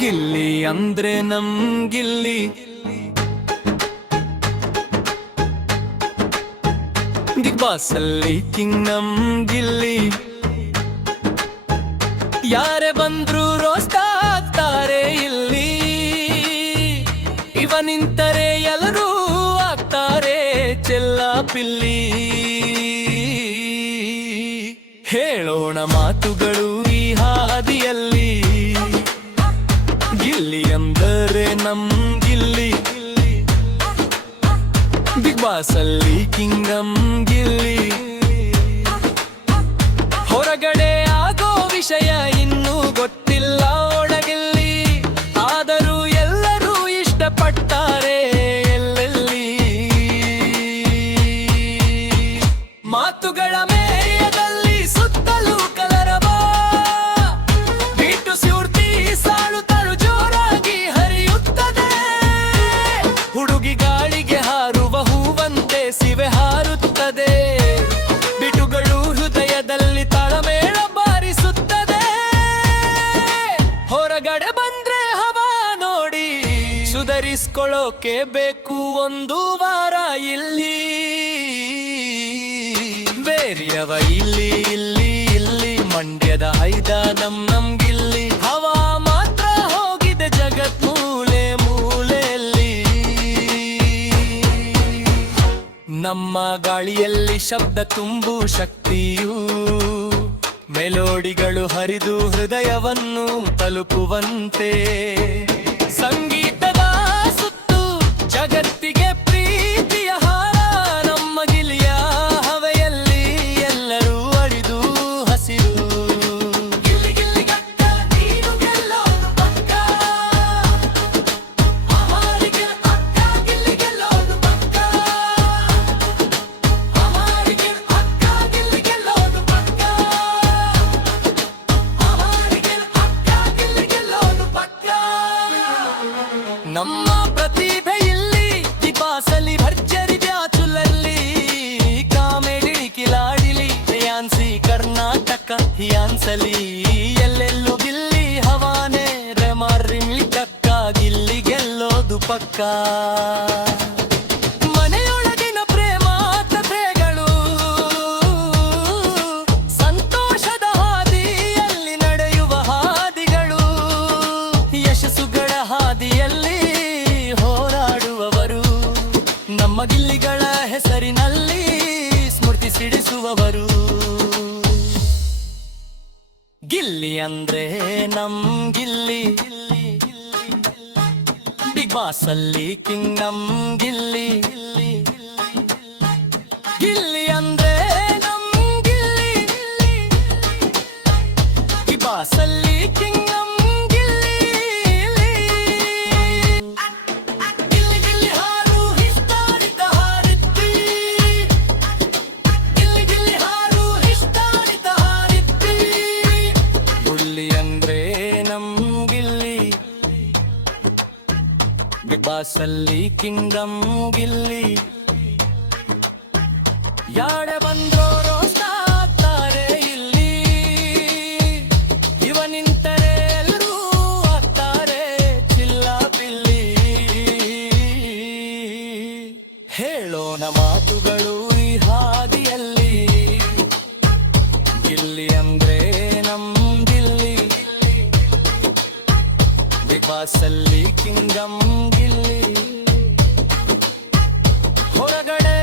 ಗಿಲ್ಲಿ ಅಂದ್ರೆ ನಮ್ Gilli Bigg Boss ಅಲ್ಲಿ ಕಿಂಗ್ ನಮ್ ಗಿಲ್ಲಿ ಯಾರೇ ಬಂದ್ರು ರೋಸ್ತಾಗ್ತಾರೆ ಆಗ್ತಾರೆ ಇಲ್ಲಿ. ಇವ ನಿಂತರೆ ಎಲ್ಲರೂ ಆಗ್ತಾರೆ ಚೆಲ್ಲ ಪಿಲ್ಲಿ. ಹೇಳೋಣ ಮಾತುಗಳು ಅಂದರೆ ನಮ್ ಗಿಲ್ಲಿ ಬಿಗ್ ಬಾಸ್ ಅಲ್ಲಿ ಕಿಂಗಮ್ ಗಿಲ್ಲಿ ಹೊರಗಡೆ ಆಗೋ ವಿಷಯ ಹೊರಗಡೆ ಬಂದ್ರೆ ಹವಾ ನೋಡಿ. ಸುಧರಿಸ್ಕೊಳ್ಳೋಕೆ ಬೇಕು ಒಂದು ವಾರ ಇಲ್ಲಿ. ಬೇರೆಯವ ಇಲ್ಲಿ ಇಲ್ಲಿ ಇಲ್ಲಿ. ಮಂಡ್ಯದ ಐದ ನಮ್ ನಮ್ಗಿಲ್ಲಿ. ಹವಾ ಮಾತ್ರ ಹೋಗಿದೆ ಜಗತ್ ಮೂಲೆ ಮೂಲೆಯಲ್ಲಿ. ನಮ್ಮ ಗಾಳಿಯಲ್ಲಿ ಶಬ್ದ ತುಂಬು ಶಕ್ತಿಯು. ಮೆಲೋಡಿಗಳು ಹರಿದು ಹೃದಯವನ್ನು ತಲುಪುವಂತೆ. ಸಂಗೀತದ ನಮ್ಮ ಪ್ರತಿಭೆ ಇಲ್ಲಿ ಕಿಬಾಸಲಿ ಭರ್ಜರಿ ಬ್ಯಾಚುಲಲ್ಲಿ, ಕಾಮಿಡಿ ಕಿಲಾಡಿಲಿ ಯಾನ್ಸಿ ಕರ್ನಾಟಕ ಹಿಯಾನ್ಸಲಿ. ಎಲ್ಲೆಲ್ಲೂ ಗಿಲ್ಲಿ ಹವಾನೆ ರೆಮಾರಿಮಿ ಟಕ್ಕ ಗಿಲ್ಲಿ ಗೆಲ್ಲೋದು ಪಕ್ಕ. ಮನೆಯೊಳಗಿನ ಗಿಲ್ಲಿಗಳ ಹೆಸರಿನಲ್ಲಿ ಸ್ಮೃತಿ ಸಿಡಿಸುವವರು. ಗಿಲ್ಲಿ ಅಂದ್ರೆ ನಮ್ ಗಿಲ್ಲಿ. ಬಿಗ್ ಬಾಸ್ ಅಲ್ಲಿ ಕಿಂಗ್ ನಮ್ ಗಿಲ್ಲಿ. ಗಿಲ್ಲಿ ಅಂದ್ರೆ ನಮ್ ಗಿಲ್ಲಿ. ಬಿಗ್ ಬಾಸ್ ಅಲ್ಲಿ ಕಿಂಗ್ ಬಿಗ್ ಬಾಸ್ ಅಲ್ಲಿ ಕಿಂಗ್ಡಮ್ ಗಿಲ್ಲಿ ಯಾಡೆ ಬಂದ್ರೋ ಸಲ್ಲಿ ಕಿಂಗಂ ಗಿಲ್ಲಿ. ಹೊರಗಡೆ